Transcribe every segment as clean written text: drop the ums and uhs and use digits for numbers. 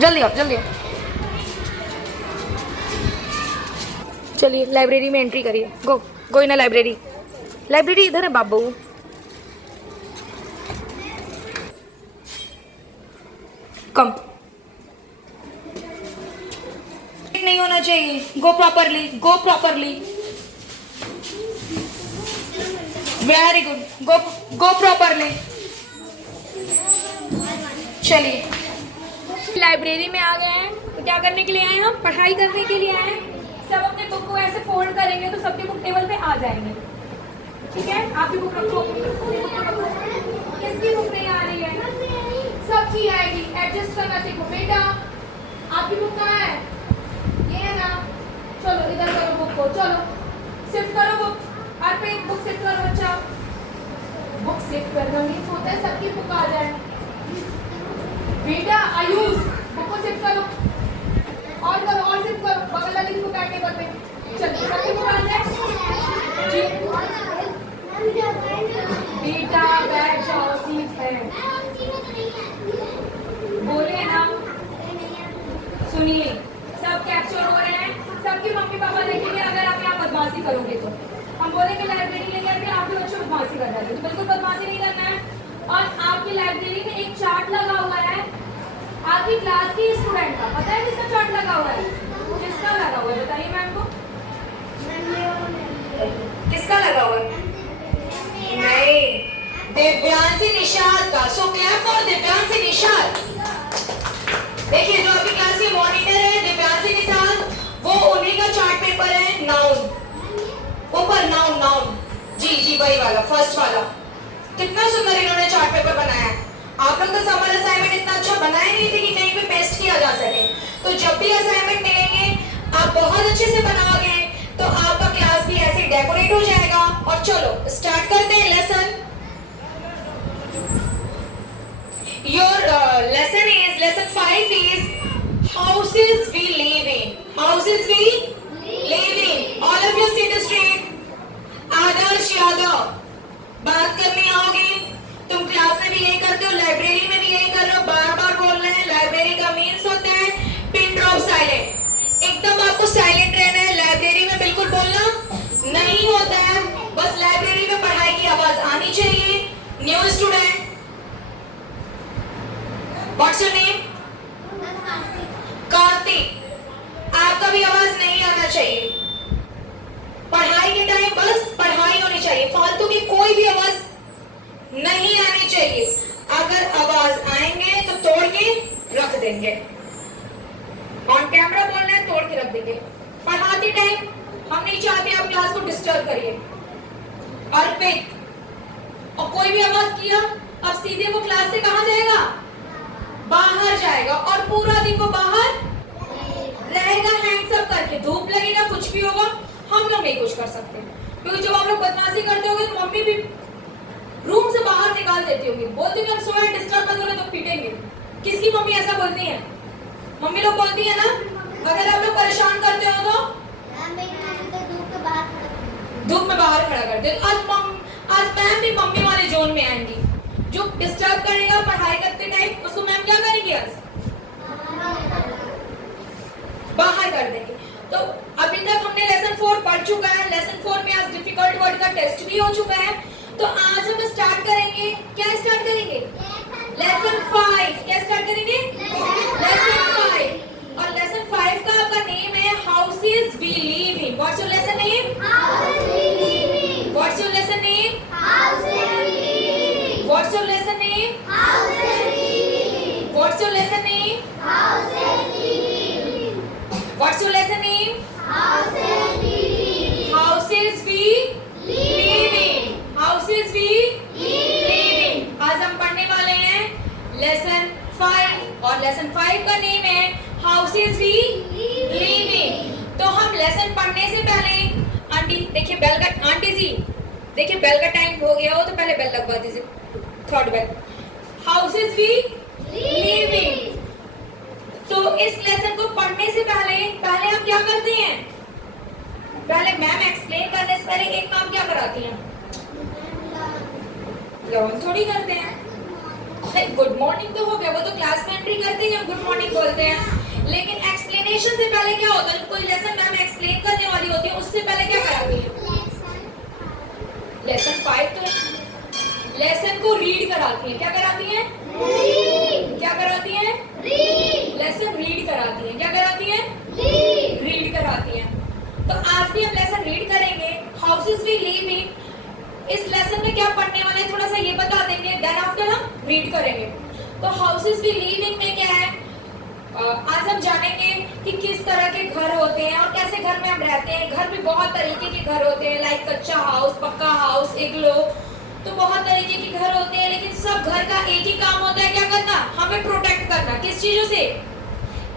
जल्दी आओ जल्दी आओ। चलिए लाइब्रेरी में एंट्री करिए। गो गो इन लाइब्रेरी। लाइब्रेरी इधर है बाबू। कम नहीं होना चाहिए। गो प्रॉपरली, गो प्रॉपरली। वेरी गुड, गो गो प्रॉपरली। चलिए लाइब्रेरी में आ गए हैं तो क्या करने के लिए आए हैं हम? पढ़ाई करने के लिए आए हैं। सब अपने बुक को ऐसे फोल्ड करेंगे तो सबके बुक टेबल पे आ जाएंगे। ठीक है, आपकी बुक रखो। किसकी बुक नहीं आ रही है? सबकी आएगी। एडजस्ट करना सीखो बेटा। आपकी बुक कहाँ है? ये है ना। चलो इधर करो बुक को। चलो शिफ्ट करो बुक। हर पे एक बुक शिफ्ट करो बच्चा। बुक शिफ्ट करना मीन्स होता है सबकी बुक आ जाए। बेटा आयुष बुक को शिफ्ट करो। और करो और शिफ्ट करो। बगल वाली बुक बैठ टेबल पे। चलिए सबकी बुक आ जाए जी। बेटा बैठ जाओ, सीट है। बोले ना, सुनिए सब कैप्चर हो रहे हैं। सबके मम्मी पापा देखेंगे अगर आप यहाँ बदमाशी करोगे तो। हम बोलेंगे लाइब्रेरी लेके आके आपके बच्चे बदमाशी कर रहे हैं, तो बिल्कुल बदमाशी नहीं करना है। और आपकी लाइब्रेरी में एक चार्ट लगा हुआ है आपकी क्लास की स्टूडेंट का। पता है किसका चार्ट लगा हुआ है? किसका लगा हुआ है बताइए मैम को। किसका लगा हुआ है? नहीं, दिव्यांशी निषाद का। सो क्लैप फॉर दिव्यांशी निषाद। देखिए जो आपकी क्लास की मॉनिटर है दिव्यांशी निषाद, वो उन्हीं का चार्ट पेपर है। नाउन ऊपर, नाउन नाउन जी जी वही वाला, फर्स्ट वाला। कितना सुंदर इन्होंने चार्ट पेपर बनाया है। आप लोग तो समर असाइनमेंट इतना अच्छा बनाए नहीं थे कि कहीं पे पेस्ट किया जा सके। तो जब भी असाइनमेंट मिलेंगे आप बहुत अच्छे से बनाओगे तो आपका क्लास भी ऐसे डेकोरेट हो जाएगा। और चलो स्टार्ट करते हैं lesson. Your lesson is, lesson 5 is houses we live in. Houses we live in. All of you sit straight. Adarsh Yadav, बात करने आओगे? तुम क्लास में भी यही करते हो, लाइब्रेरी में भी यही कर रहे हो, बार बार बोल रहे हैं। लाइब्रेरी का मीन्स होता है पिन ड्रॉप साइलेंट। एकदम आपको साइलेंट रहना है। लाइब्रेरी में बिल्कुल बोलना नहीं होता है। बस लाइब्रेरी में पढ़ाई की आवाज आनी चाहिए। New student, what's your name? Kartik. आपका भी आवाज नहीं आना चाहिए। पढ़ाई के टाइम बस पढ़ाई होनी चाहिए, फालतू की कोई भी आवाज नहीं आनी चाहिए। अगर आवाज आएंगे तो तोड़ के रख देंगे। ऑन कैमरा बोलना है, तोड़ के रख देंगे। पढ़ाते टाइम हम नहीं चाहते आप क्लास को डिस्टर्ब करिए। अर्पित, और कोई भी आवाज किया अब सीधे वो क्लास से कहां जाएगा? बाहर जाएगा। और पूरा दिन वो बाहर रहेगा हैंड्स अप करके। धूप लगेगा, कुछ भी होगा, हम लोग नहीं कुछ कर सकते। क्योंकि जब आप लोग बदमाशी करते होंगे तो मम्मी भी रूम से बाहर निकाल देती होंगी। बोलती हैं सोए डिस्टर्ब मत करो तो पीटेंगे। किसकी मम्मी ऐसा बोलती है? मम्मी लोग बोलती है ना। अगर आप लोग परेशान करते हो तो धूप में बाहर खड़ा करते हो। आज मैम भी मम्मी वाले जोन में आएंगी। जो डिस्टर्ब करेगा पढ़ाई करते टाइम उसको मैम क्या करेंगे? आज बाहर कर देंगे। तो अभी तक हमने लेसन 4 पढ़ चुका है। लेसन 4 में आज डिफिकल्ट वर्ड का टेस्ट भी हो चुका है। तो आज हम स्टार्ट करेंगे, क्या स्टार्ट करेंगे? लेसन 5। क्या स्टार्ट करेंगे? लेसन 5। और लेसन 5 का आपका नेम है houses we live in. What's your lesson name? Houses we live in. What's your lesson name? Houses we live in. What's your lesson name? Houses we live in. What's your lesson name? Houses we live in. What's your lesson name? Houses we live in. Houses we live in. Houses we live in. आज हम पढ़ने वाले हैं lesson 5 और lesson 5 का name है houses we live in. तो हम लेसन पढ़ने से पहले आंटी देखिए बेल का, आंटी जी देखिए बेल का टाइम हो गया हो तो पहले बेल लगवा दीजिए, third bell. Houses we live in. तो इस लेसन को पढ़ने से पहले हम क्या करते हैं? पहले मैम एक्सप्लेन करने से पहले एक काम क्या कराती हैं? लर्न थोड़ी करते हैं। गुड मॉर्निंग तो हो गया, वो तो क्लास में एंट्री करते ही हम गुड मॉर्निंग बोलते हैं, लेकिन एक्सप्लेनेशन से पहले क्या होता है? कोई लेसन मैम एक्सप्लेन करने वाली होती है, उससे पहले क्या कराती है? लेसन 5 तो लेसन को रीड कराती है। क्या कराती है? क्या कराती है? लेसन रीड कराती है। क्या कराती है? रीड कराती है। तो आज भी हम लेसन रीड करेंगे, हाउसेस वी लिव इन। इस लेसन में क्या पढ़ने वाले हैं थोड़ा सा ये बता देंगे, देन आफ्टर हम रीड करेंगे। तो हाउसेस वी लिव इन में क्या है, आज हम जानेंगे कि किस तरह के घर होते हैं और कैसे घर में हम रहते हैं। घर भी बहुत तरीके के घर होते हैं, लाइक कच्चा हाउस, पक्का हाउस, इग्लो, तो बहुत तरीके के घर होते हैं। लेकिन सब घर का एक ही काम होता है, क्या करना? हमें प्रोटेक्ट करना। किस चीजों से?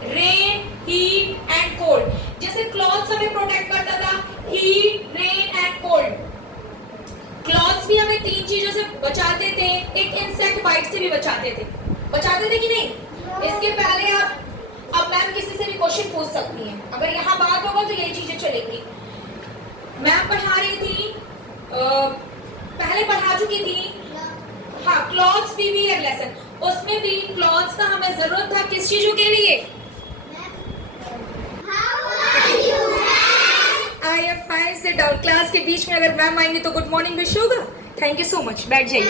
Rain, heat and cold. जैसे क्लॉथ्स हमें प्रोटेक्ट करता था, heat, rain and cold. Clothes भी हमें 3 चीजों से बचाते थे, एक इंसेक्ट बाइट से भी बचाते थे। बचाते थे कि नहीं? इसके पहले आप अब मैम किसी से भी क्वेश्चन पूछ सकती हैं, अगर यहाँ बात होगा तो ये चीजें चलेंगी। मैम पढ़ा रही थी, पहले पढ़ा चुकी थी, हाँ, क्लॉथ्स भी एक लेसन, उसमें भी क्लॉथ्स का हमें जरूरत था किस चीजों के लिए? I am fine, sit down. Class के बीच में अगर मैम आएंगे तो गुड मॉर्निंग विश होगा। थैंक यू सो मच, बैठ जाइए।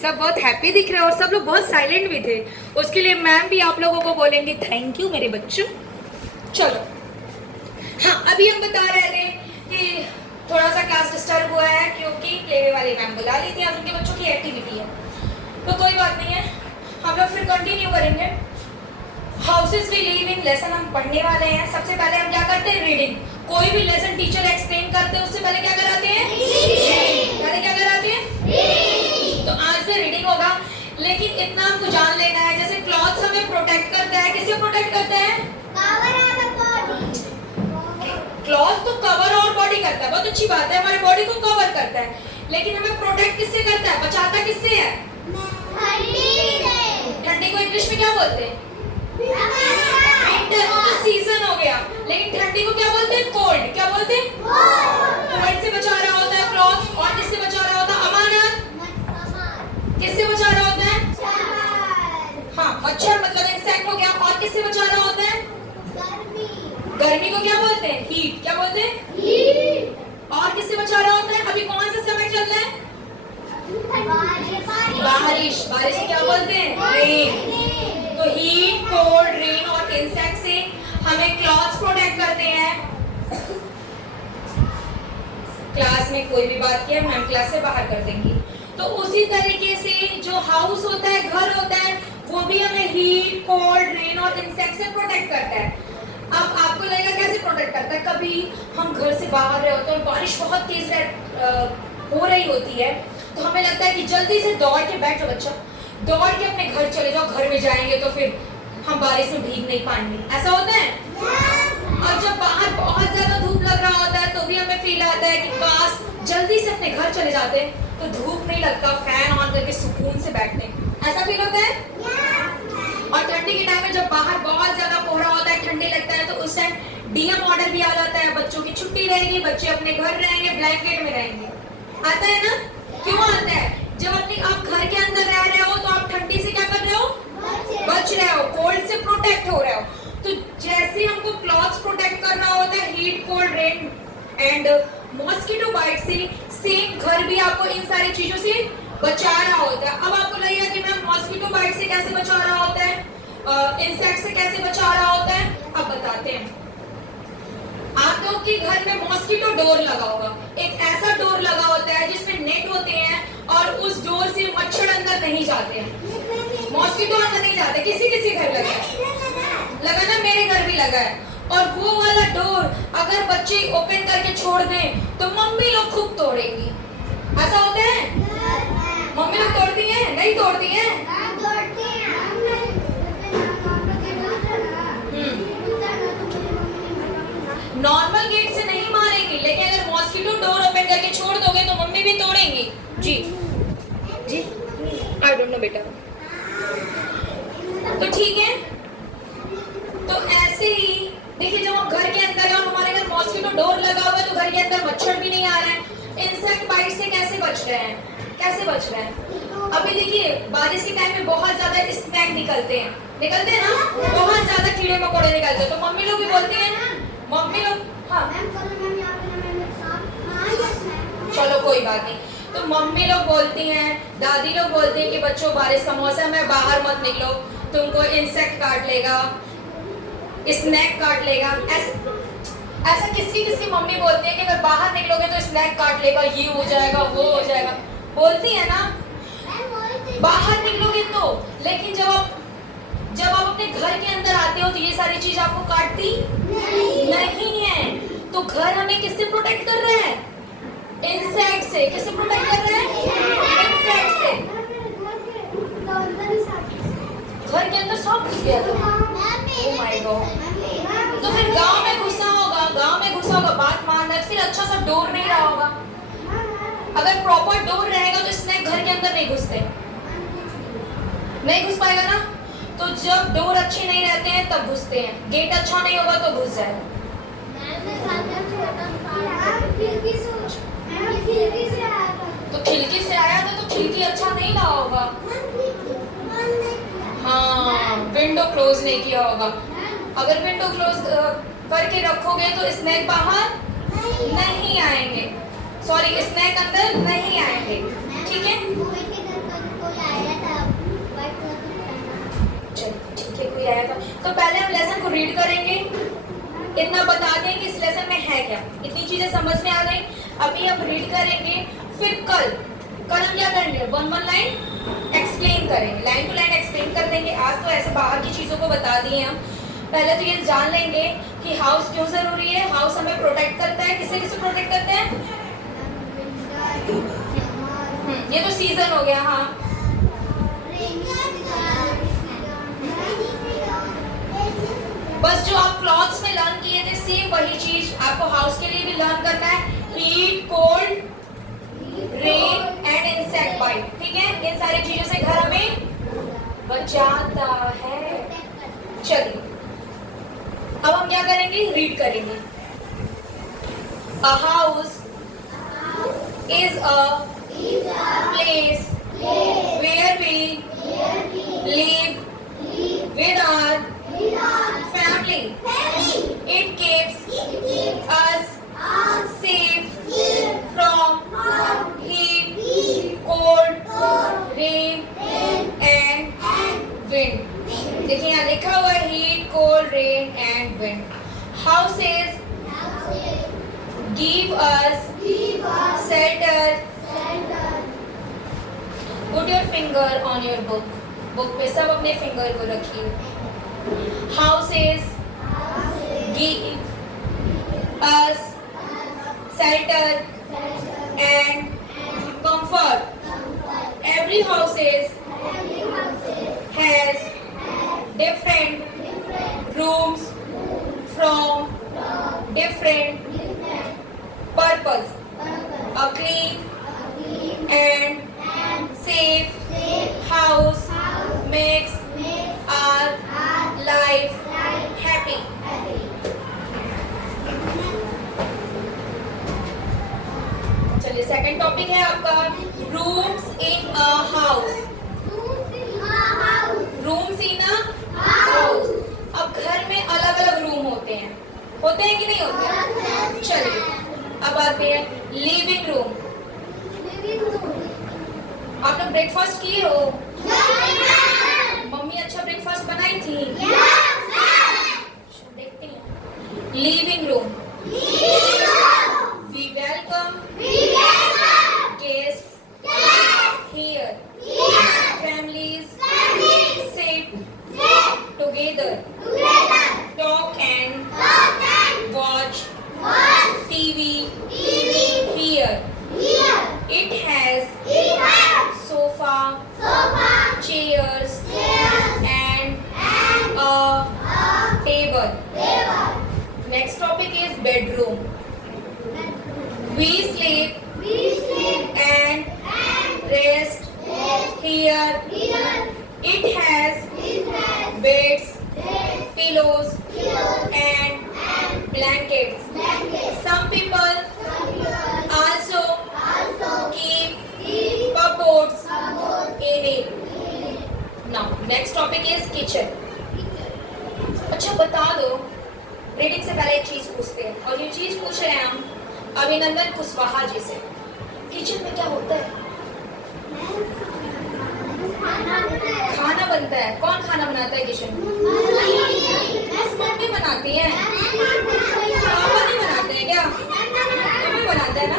सब बहुत हैप्पी दिख रहे हैं और सब लोग बहुत साइलेंट भी थे, उसके लिए मैम भी आप लोगों को बोलेंगे थैंक यू मेरे बच्चों। चलो, हाँ, अभी हम बता रहे थे कि थोड़ा सा क्लास डिस्टर्ब हुआ है क्योंकि प्लेवे वाली मैम बुला ली थी, आज उनके बच्चों की एक्टिविटी है, तो कोई बात नहीं है, हम लोग फिर कंटिन्यू करेंगे। Houses we live in lesson हम पढ़ने वाले हैं। सबसे पहले हम क्या करते हैं? रीडिंग। कोई भी लेसन टीचर एक्सप्लेन करते हैं उससे पहले क्या कराते हैं? पहले क्या कराते हैं? तो आज से रीडिंग होगा, लेकिन इतना हमको जान लेना है, जैसे क्लॉथ्स हमें प्रोटेक्ट करता है, किसे प्रोटेक्ट करता है? क्लॉथ तो कवर और बॉडी करता है, बहुत अच्छी बात है, हमारी बॉडी को कवर करता है, लेकिन हमें प्रोटेक्ट किससे करता है? बचाता किससे है? ठंडी को इंग्लिश में क्या बोलते हैं? विंटर, वो तो सीजन हो गया, लेकिन ठंडी को क्या बोलते हैं? कोल्ड। क्या बोलते हैं? कोल्ड से बचा रहा होता है क्लॉथ, और किससे बचा रहा होता है? अमानत। किससे बचा रहा होता है? हाँ, मच्छर मतलब इंसेक्ट हो गया, और किससे बचा रहा होता है? गर्मी को क्या बोलते हैं? हीट। क्या बोलते हैं? हीट। और किससे बचा रहा होता है? अभी कौन सा समय चल रहा है? बारिश। बारिश से क्या बोलते हैं? रेन। तो हीट, कोल्ड, रेन और इंसेक्ट से हमें क्लॉथ्स प्रोटेक्ट करते हैं। क्लास में कोई भी बात किया मैम क्लास से बाहर कर देंगी। तो उसी तरीके से जो हाउस होता है, घर होता है, वो भी हमें हीट, कोल्ड, रेन और इंसेक्ट से प्रोटेक्ट करता है। अब आपको लगेगा कैसे प्रोटेक्ट करता है? कभी हम घर से बाहर रहे होते हैं और बारिश बहुत तेज हो रही होती है, तो हमें लगता है कि जल्दी से दौड़ के बैठ जाओ बच्चा, दौड़ के अपने घर चले जाओ, घर में जाएंगे तो फिर हम बारिश में भीग नहीं पाएंगे, ऐसा होता है। और जब बाहर बहुत ज्यादा धूप लग रहा होता है तो भी हमें फील आता है कि काश जल्दी से अपने घर चले जाते तो धूप नहीं लगता, फैन ऑन करके सुकून से बैठते, ऐसा फील होता है। और ठंडी के टाइम में जब बाहर बहुत ज्यादा कोहरा होता है, ठंडी लगता है, तो उस टाइम डीएम ऑर्डर भी आ जाता है, बच्चों की छुट्टी रहेगी, बच्चे अपने घर रहेंगे, ब्लैंकेट में रहेंगे, आता है ना? क्यों आता है? जब अपनी आप घर के अंदर रह रहे हो तो आप ठंडी से क्या कर रहे हो? बच रहे हो, कोल्ड से प्रोटेक्ट हो रहे हो। तो जैसे हमको क्लॉथ्स प्रोटेक्ट करना होता है heat, cold, rain and mosquito bite से, सेम घर भी आपको इन सारी चीजों से बचा रहा होता है। अब आपको लगेगा कि मैम मॉस्किटो बाइट से कैसे बचा रहा होता है, इंसेक्ट से कैसे बचा रहा होता है, अब बताते हैं। आप लोग के घर में मॉस्किटो डोर लगा होगा, एक ऐसा डोर लगा होता है जिसमें नेट होते हैं और उस डोर से मच्छर अंदर नहीं जाते हैं, मॉस्किटो अंदर नहीं जाते। किसी किसी घर लगा है, लगा ना? मेरे घर भी लगा है। और वो वाला डोर अगर बच्चे ओपन करके छोड़ दें तो मम्मी लोग खूब तोड़ेंगी, ऐसा होता है? मम्मी लोग तोड़ती हैं? नहीं तोड़ती हैं? नॉर्मल गेट से नहीं मारेंगी, लेकिन अगर मॉस्किटो डोर ओपन करके छोड़ दोगे तो मम्मी भी तोड़ेंगी। जी जी, आई डोंट नो बेटा। तो ठीक है, तो ऐसे ही देखिए, जब हम घर के अंदर है और हमारे घर मॉस्किटो डोर लगा हुआ है तो घर के अंदर मच्छर भी नहीं आ रहे हैं। इंसेक्ट बाइट से कैसे बच रहे हैं? कैसे बच रहे हैं? अभी देखिए बारिश के टाइम में बहुत ज्यादा स्नैक निकलते हैं ना, बहुत ज्यादा कीड़े मकोड़े निकलते हैं, तो मम्मी लोग भी बोलती हैं, मम्मी लोग, हाँ चलो कोई बात नहीं, तो मम्मी लोग बोलती हैं, दादी लोग बोलती हैं कि बच्चों बारिश का मौसम है, बाहर मत निकलो, तुमको इंसेक्ट काट लेगा, स्नैक काट लेगा। ऐसा किसकी किसकी मम्मी बोलती है कि अगर बाहर निकलोगे तो स्नैक काट लेगा, ये हो जाएगा, वो हो जाएगा, बोलती है ना बाहर निकलोगे तो। लेकिन जब आप अपने घर के अंदर आते हो तो ये सारी चीज आपको काटती नहीं है। तो घर हमें किससे प्रोटेक्ट कर रहा है? इंसेक्ट से। किससे प्रोटेक्ट कर रहा है? इंसेक्ट से। घर के अंदर सांप घुस गया था। Oh my God. तो फिर गांव में घुसा होगा, बात मानना, फिर अच्छा सा डोर नहीं रहा होगा। अगर प्रॉपर डोर रहेगा तो स्नेक घर के अंदर नहीं घुसते, नहीं घुस पाएगा ना। तो जब डोर अच्छे नहीं रहते हैं तब घुसते हैं, गेट अच्छा नहीं होगा तो घुस जाएगा। तो खिड़की से आया था तो खिड़की अच्छा नहीं रहा होगा, हाँ विंडो क्लोज नहीं किया होगा। अगर विंडो क्लोज करके रखोगे तो स्नेक बाहर नहीं आएंगे, सॉरी स्नेक अंदर नहीं आएंगे, ठीक है। ठीक है, कोई आया था तो पहले हम लेसन को रीड करेंगे, इतना बता दें कि इस लेसन में है क्या, इतनी चीजें समझ में आ गई। अभी हम रीड करेंगे, फिर कल हम क्या करेंगे, वन लाइन एक्सप्लेन करेंगे, लाइन टू लाइन एक्सप्लेन कर देंगे। आज तो ऐसे बाहर की चीजों को बता दिए हम। पहले तो ये जान लेंगे कि हाउस क्यों जरूरी है। हाउस हमें प्रोटेक्ट करता है, किसे किसे प्रोटेक्ट करते हैं? ये तो सीजन हो गया, हाँ बस जो आप क्लॉथ्स में लर्न किए थे सेम वही चीज आपको हाउस के लिए भी लर्न करना है। Heat, cold, rain and insect bite, ठीक है। इन सारी चीजों से घर हमें बचाता है। चलिए अब हम क्या करेंगे, रीड करेंगे। A house is a place where we live with our family. It keeps us safe from heat, cold, rain and wind. देखिए यहाँ लिखा हुआ है heat, cold, rain and wind. Houses give us shelter. Put your finger on your book. Book पे सब अपने finger को रखिए। Houses give us shelter and comfort. Every houses has different rooms from different purpose. A clean and safe house makes our life happy. चलिए second topic है आपका rooms in a house. Rooms in a house. अब घर में अलग अलग room होते हैं कि नहीं होते? चलिए अब आते हैं लिविंग रूम। आप लोग ब्रेकफास्ट किए हो? मम्मी अच्छा ब्रेकफास्ट बनाई थी? देखते हैं। Living room. We welcome guests here. Families sit together, talk and watch TV here. It has sofa, chairs and a table. Next topic is bedroom. We sleep and rest here. It has beds, pillows and blankets. Some people also keep cupboards now next topic is kitchen. अच्छा बता दो, reading से पहले एक चीज पूछते हैं, और ये चीज पूछ रहे हैं हम अभिनंदन कुशवाहा जी से. किचन में क्या होता है? खाना बनता है. कौन खाना बनाता है किचन में? मम्मी बनाती है. पापा नहीं बनाते हैं क्या? मम्मी बनाते हैं ना.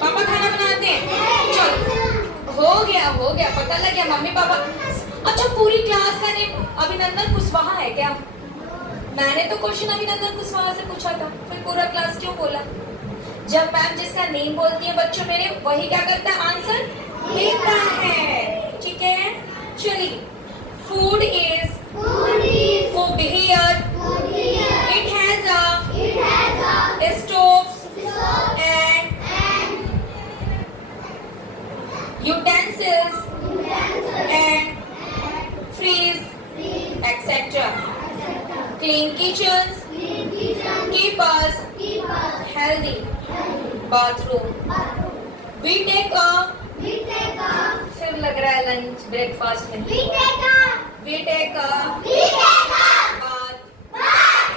पापा खाना बनाते हैं. चलो हो गया पता लग गया मम्मी पापा. अच्छा पूरी क्लास का नेम अभिनंदन कुशवाहा है क्या? मैंने तो क्वेश्चन अभिनंदन कुशवाहा से पूछा था, फिर पूरा क्लास क्यों बोला? जब मैम जिसका नेम बोलती है बच्चों मेरे, वही क्या करता है? आंसर देता है. ठीक है चलिए. Food is cooked here. It has a stove and utensils and fridge, etc. Clean kitchens keep us healthy. Bathroom. We take a फिर लग रहा है लंच ब्रेकफास्ट में. We take a bath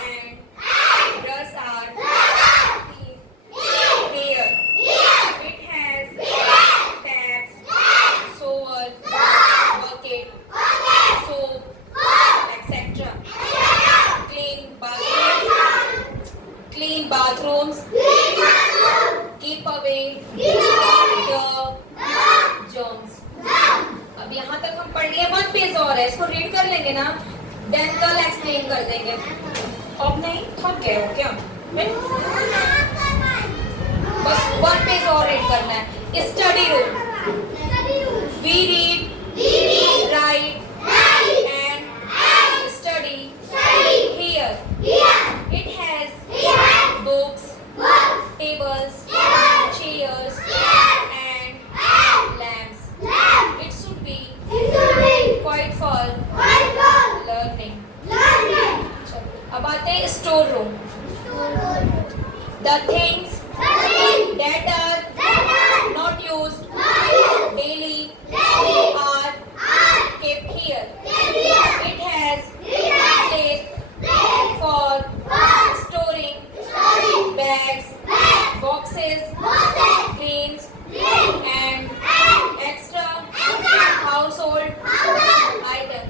and brush our teeth here. It has taps, shower, bucket, soap, etc. Clean bathrooms. Keep away the germs. अब यहाँ तक हम पढ़ लिए. 1 पेज और है, इसको रीड कर लेंगे ना, देन कल एक्सप्लेन कर देंगे. अब नहीं थक गए हो क्या? बस 1 पेज और रीड करना है. Study room. We read, write and study here. It has books, tables, chairs and lamps. It should be quite for learning. चलो, अब आते हैं store room. The things that are not used daily are kept here. It has place for storing bags, boxes, greens and extra household item.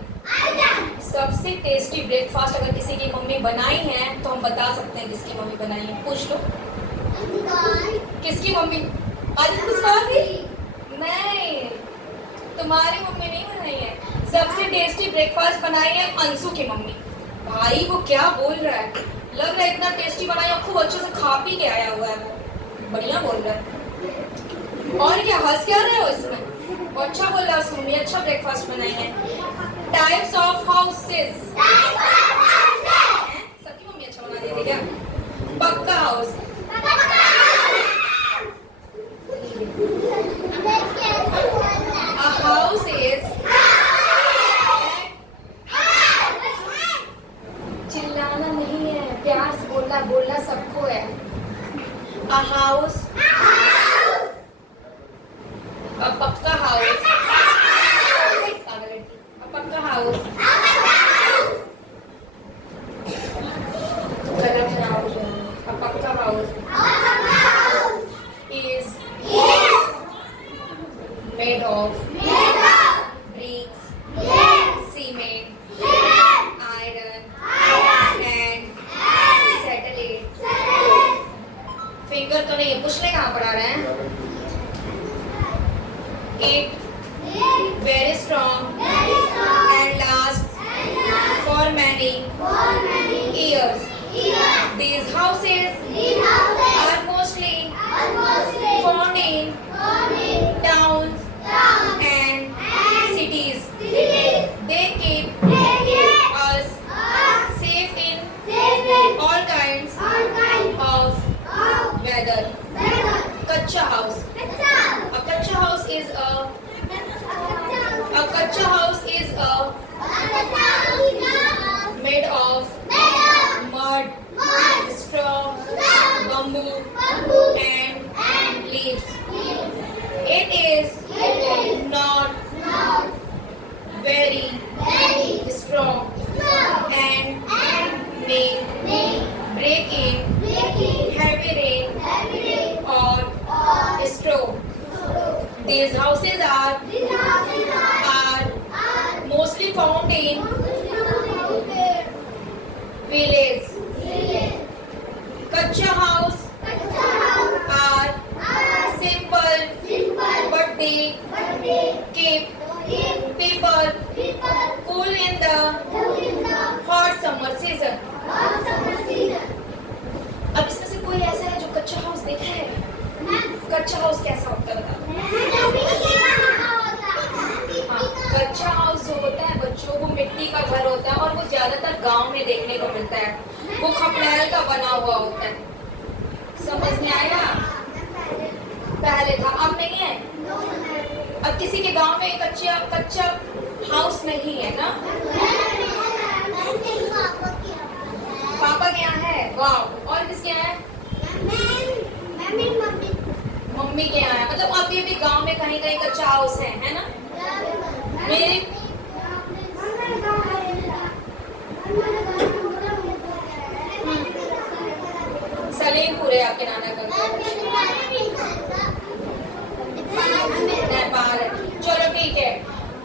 सबसे tasty breakfast अगर किसी की mummy बनाई है तो हम बता सकते हैं किसकी मम्मी बनाई है. पूछ लो किसकी मम्मी. आज कुशवाहा की नहीं, तुम्हारी मम्मी नहीं बनाई है. सबसे टेस्टी ब्रेकफास्ट बनाई है अंशु की मम्मी. भाई वो क्या बोल रहा है, लग रहा है इतना टेस्टी बनाया, खूब अच्छे से खा पी के आया हुआ है वो. बढ़िया बोल रहा है. और क्या हंस क्या रहे हो इसमें? वो अच्छा बोल रहा है उसकी मम्मी, अच्छा ब्रेकफास्ट बनाई है. Types of houses. सबकी मम्मी अच्छा बना देती क्या? पक्का हाउस. A house is चिल्लाना नहीं है, प्यार से बोलना सबको है. A house, a पक्का हाउस. A पक्का हाउस. गला खराब हो जाएगा. A पक्का house is made of bricks, cement, iron and satellite. Finger तो नहीं है, पूछने कहाँ पढ़ा रहे हैं? It very strong and lasts for many years. These houses are mostly found in towns and cities. They keep us safe in all kinds of weather. Kacha house. A kacha house is made of mud, straw, bamboo, and leaves. It is not These houses are mostly found in village. Kacha house are simple, but they keep people cool in the hot summer season. अब इसमें से कोई ऐसा है जो कच्चा house देखा है? कच्चा हाउस कैसा होता है बताओ? हाँ, कच्चा हाउस जो होता है बच्चों, वो मिट्टी का घर होता है और वो ज्यादातर गांव में देखने को मिलता है। वो खपड़ैल का बना हुआ होता है। समझ में आया? पहले था, अब नहीं है। अब किसी के गांव में कच्चा हाउस नहीं है ना? पापा के यहाँ है। वाह। और किसके यहाँ है? मम्मी के यहाँ है। मतलब अभी भी गांव में कहीं कहीं कच्चा हाउस है ना? मेरे सलेमपुर है आपके नाना का। नेपाल है। चलो ठीक है।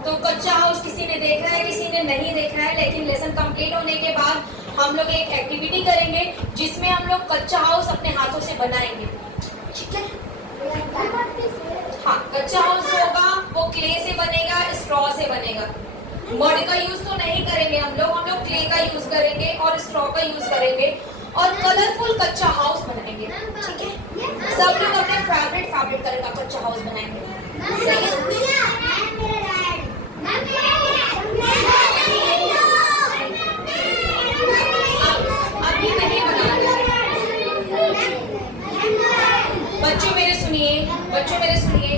तो कच्चा हाउस किसी ने देखा है, किसी ने नहीं देखा है, लेकिन लेसन कंप्लीट होने के बाद हम लोग एक एक्टिविटी करेंगे जिसमें हम लोग कच्चा हाउस अपने हाथों से बनाएंगे। ठीक है? हाँ, कच्चा हाउस होगा वो क्ले से बनेगा, स्ट्रॉ से बनेगा। मड का यूज तो नहीं करेंगे हम लोग क्ले का यूज करेंगे और स्ट्रॉ का यूज करेंगे और कलरफुल कच्चा हाउस बनाएंगे। ठीक है? सब लोग अपने फेवरेट कलर का कच्चा हाउस बनाएंगे। सही है? अभी नहीं बनाना। बच्चों मेरे सुनिए,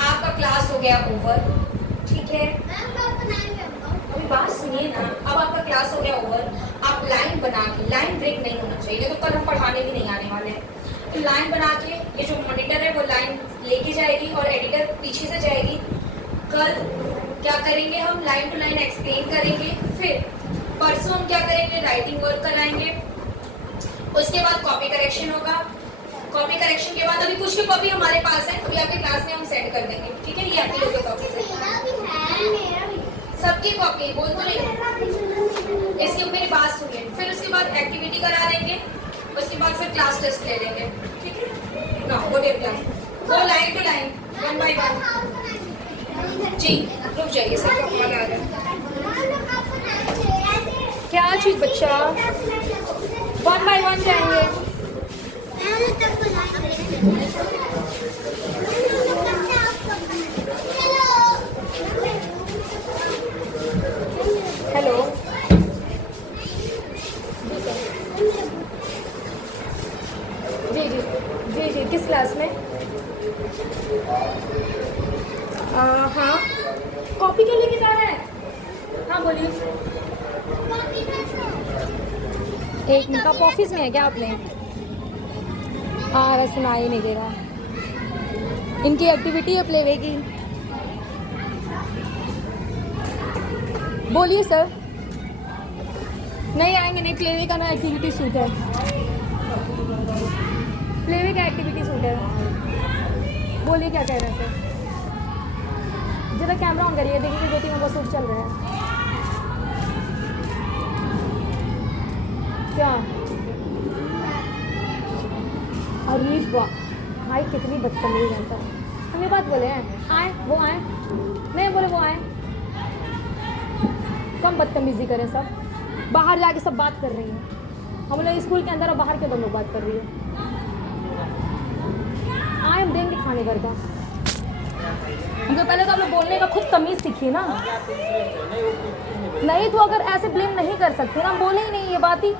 आपका क्लास हो गया ओवर। ठीक है? अभी बात सुनिए ना। अब आपका क्लास हो गया ओवर। आप लाइन बना के, लाइन ब्रेक नहीं होना चाहिए, तो कल हम पढ़ाने भी नहीं आने वाले हैं। तो लाइन बना के ये जो मॉनिटर है वो लाइन लेके जाएगी और एडिटर पीछे से जाएगी। कल क्या करेंगे हम? लाइन टू लाइन एक्सप्लेन करेंगे। फिर परसों हम क्या करेंगे? राइटिंग वर्क कराएंगे। उसके बाद कॉपी करेक्शन होगा। कॉपी करेक्शन के बाद अभी कुछ की कॉपी हमारे पास है, अभी आपके क्लास में हम सेंड कर देंगे। ठीक है? ये आपकी लोगों की कॉपी है। सबकी कॉपी बोल तो नहीं। इसकी मेरी बात सुनिए। फिर उसके बाद एक्टिविटी करा देंगे। उसके बाद फिर क्लास टेस्ट ले लेंगे। ठीक है ना? वो वो लाइन टू लाइन 1 by 1। जी रुक जाइए, सबका कॉल आ रहा है। क्या चीज बच्चा? 1 by 1 जाएंगे। हेलो जी, किस क्लास में? हाँ, कॉपी क्यों लेके जा रहा है? हाँ बोलिए। एक मिनट, आप ऑफिस में है क्या आपने? हाँ, सुनाई नहीं दे रहा। इनकी एक्टिविटी है प्लेवे की। बोलिए सर। नहीं आएंगे, नहीं। प्लेवे का ना एक्टिविटी सूट है। प्लेवे का एक्टिविटी सूट है। बोलिए क्या कह रहे हैं सर? जरा कैमरा ऑन करिए, देखिए 2-3 का सूट चल रहा है क्या? अरे वाह भाई, कितनी बदतमीज है सर। हम ये बात बोले हैं आए, वो आए नहीं बोले, वो आए। कम बदतमीजी करें सब। बाहर जाके सब बात कर रही हैं। हम लोग स्कूल के अंदर और बाहर के दोनों बात कर रही है। आए, हम देंगे खाने घर का। हमको पहले तो आप लोग बोलने का खुद तमीज़ सीखिए ना। नहीं तो अगर ऐसे ब्लेम नहीं कर सकते ना, बोले ही नहीं ये बात ही।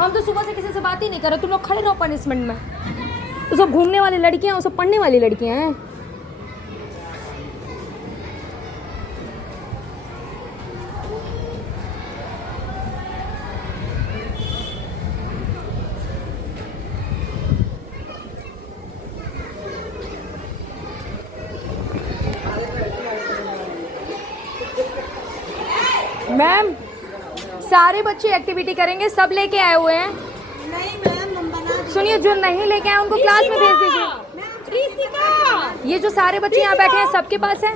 हम तो सुबह से किसी से बात ही नहीं कर रहे। तुम लोग खड़े रहो पनिशमेंट में। तो सब घूमने वाली लड़कियां, वो सब पढ़ने वाली लड़कियां हैं। मैम, सारे बच्चे एक्टिविटी करेंगे, सब लेके आए हुए हैं। नहीं मैम, हम बना। सुनिए, जो नहीं लेके आए उनको क्लास में भेज दीजिए। ये जो सारे बच्चे यहाँ बैठे हैं सबके पास है?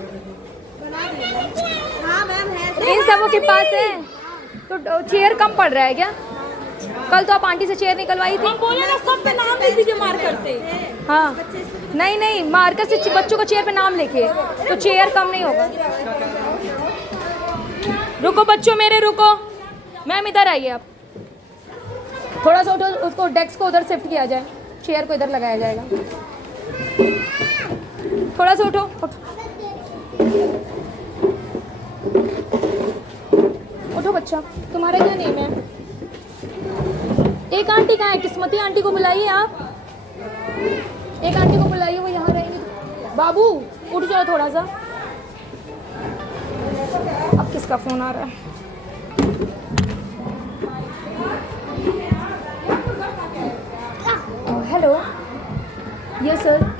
हाँ मैम है। इन सबों के पास है? तो चेयर कम पड़ रहा है क्या? कल तो आप आंटी से चेयर निकलवाई थी। हम बोले ना सब पे नाम लिख दीजिए मार्कर से। हाँ नहीं नहीं, मार्कर से बच्चों का चेयर पे नाम लिखे तो चेयर कम नहीं होगा। रुको बच्चों मेरे, रुको। मैम इधर आइए आप। थोड़ा सा उठो, उसको डेस्क को उधर शिफ्ट किया जाए, चेयर को इधर लगाया जाएगा। थोड़ा सा उठो, उठो बच्चा। तुम्हारा क्या नेम है? एक आंटी कहाँ है? किस्मती आंटी को बुलाइए आप। एक आंटी को बुलाइए, वो यहाँ रहेंगी। बाबू उठ जाओ थोड़ा सा। अब किसका फ़ोन आ रहा है? Hello, yes sir.